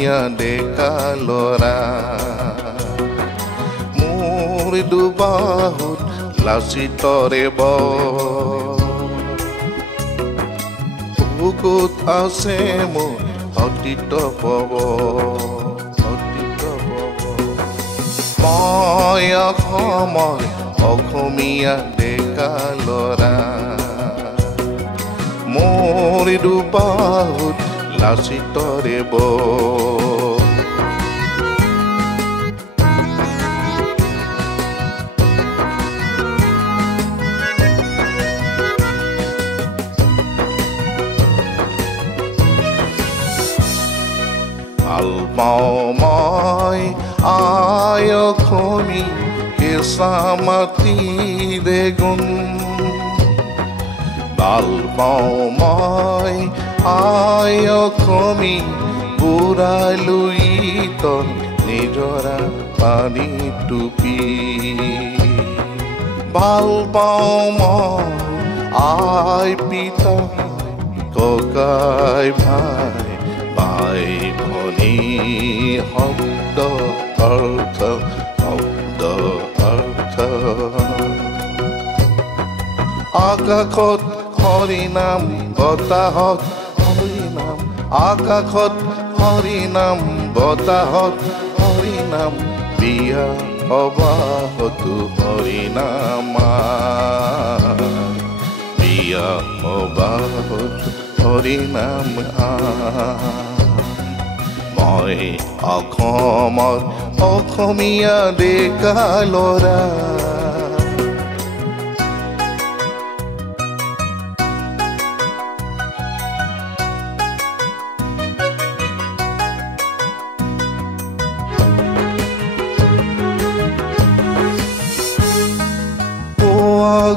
অসমীয়া ডেকা ল'ৰা মোৰ দুবাহুত লাচিতৰে বুকুত আছে মোৰ অতীত পব মই অসমৰ অসমীয়া ডেকা ল'ৰা মোৰ দুবাহুত লাচিতৰে ভাল পাওঁ মই আই অসমী কেঁচা মাটিৰে গুণ ভাল পাওঁ মই আই অসমী বুঢ়াই লুইতল নিজৰা পানী টুপি ভাল পাওঁ মই আই পিতা ককাই ভাই বাই ভনী শব্দ অৰ্থ আকাশত হৰিনাম বতাহত হৰিনাম আকাশত হৰিনাম বতাহত হৰিনাম বিয়া সবাহতো হৰিনাম বিয়া সবাহত হৰিনাম মই অসমৰ অসমীয়া ডেকা ল'ৰা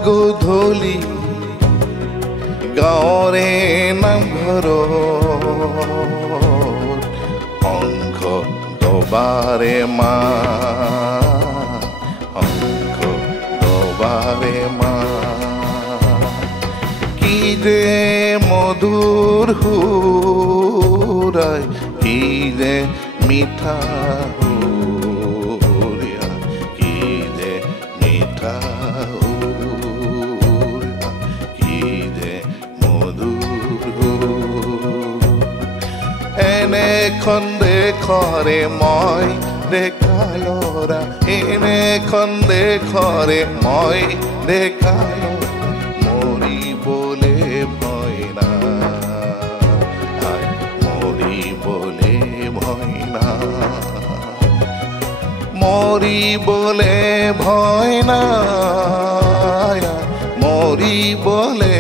গধূলি গাঁৱৰে নামঘৰত শংখ দবাৰে শংখ দবাৰে কি যে মধুৰ সুৰাই কি যে মিঠা সুৰীয়া কি যে মিঠা এনেখন দেশৰে মই ডেকা ল'ৰা এনেখন দেশৰে মই ডেকা ল'ৰা মৰিবলে ভয় নাই মৰিবলে ভয় নাই মৰিবলে ভয় নাই মৰিবলে